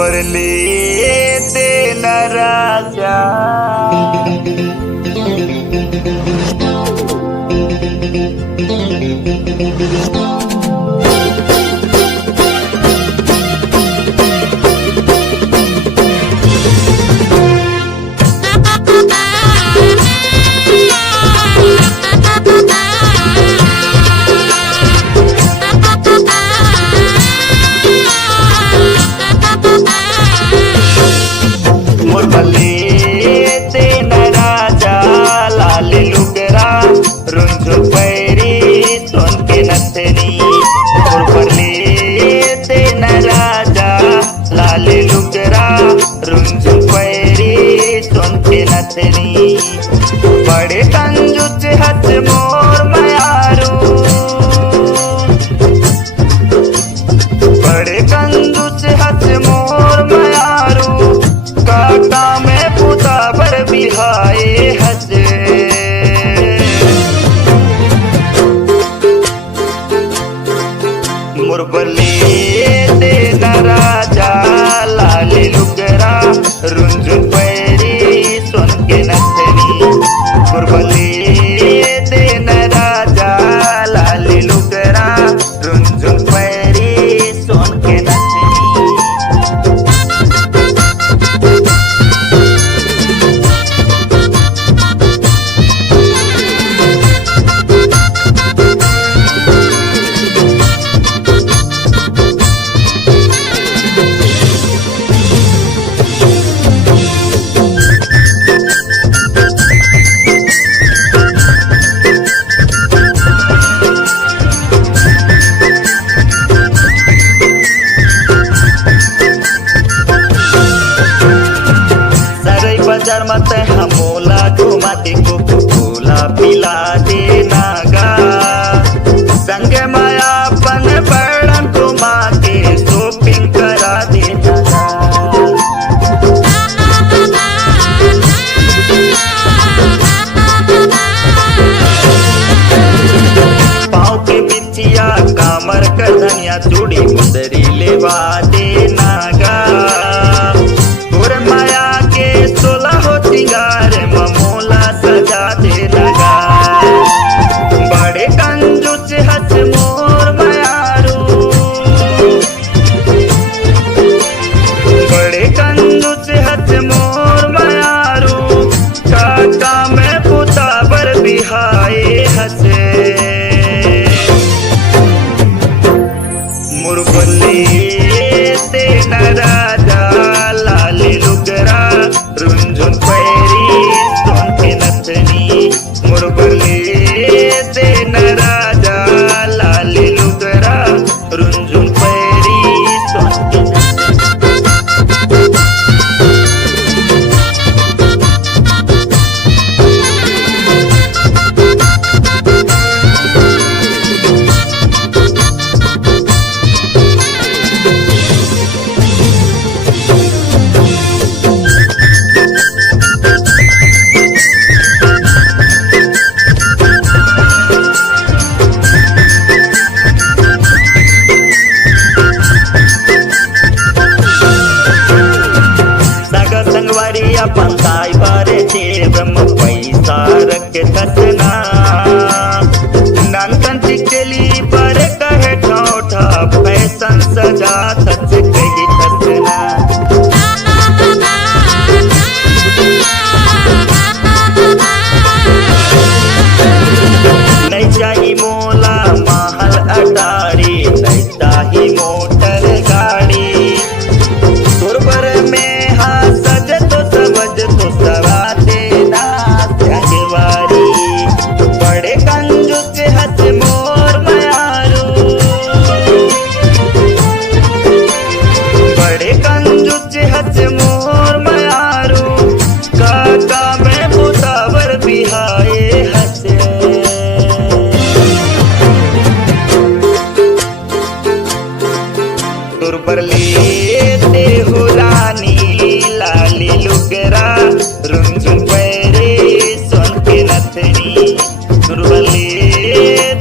मुरबरले ते न राजा मुरबरले ते न राजा लाली लुगरा रुंझु पैरी सोन के नथनी मुरबरले ते न राजा लाली लुगरा रुंझु पैरी सोन के नथनी बड़े कंजूस हथ मोर मयारू बड़े कंजूस हथ मोर मयारू काटा में पुता बर बिहाए हसे मुरबरले ते न राजा लाली लुगरा रुंझुन पैरी सोन के नथनी मुरबरले ते न राजा लाली लुगरा रुंझुन पैरी सोन के नथनी बाजार मत हमोला घुमाते कोको कोला पिला देना गा संग माया पन बड़न घुमा के शॉपिंग करा देना गा पाँव के बिछिया कामर कर धनिया चूड़ी मुंदरी लेवा देना गा माया के सोला हो सिंगार ममोला सजा दे लगा बड़े कंजूस हंस मोर मयारू बड़े कंजूस हंस मोर मयारू काका में पुता बर बिहाए हंसे मुरबरले ते न राजा लाली लुगरा रुंझुन पैरी सोन के नथनी मुरबरले ते न राजा लाली लुगरा रुंझुन पैरी सोन के संगवारिया पंताई बारे जेब में पैसा रख थसना नानकन चिचली पर कहे ठौठा फैशन सजा थस कही थसना नहीं चाहिए मोला महल अटारी नहीं चाहिए मोटर गाड़ी मुरबर में हाँ सज तो समझ तो सवा देना जगवारी बड़े कंजूस हंस मोर मयारू बड़े कंजूस हंस मोर मयारू काका में पुतावर बिहाए हंसे मुरबरले ते हो रानी लाली लुगरा रुंझुन पैरी सोन के नथनी मुरबरले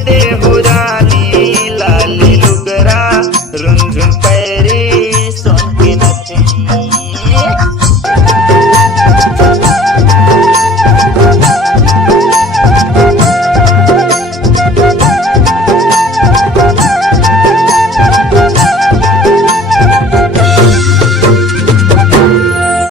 ते हो रानी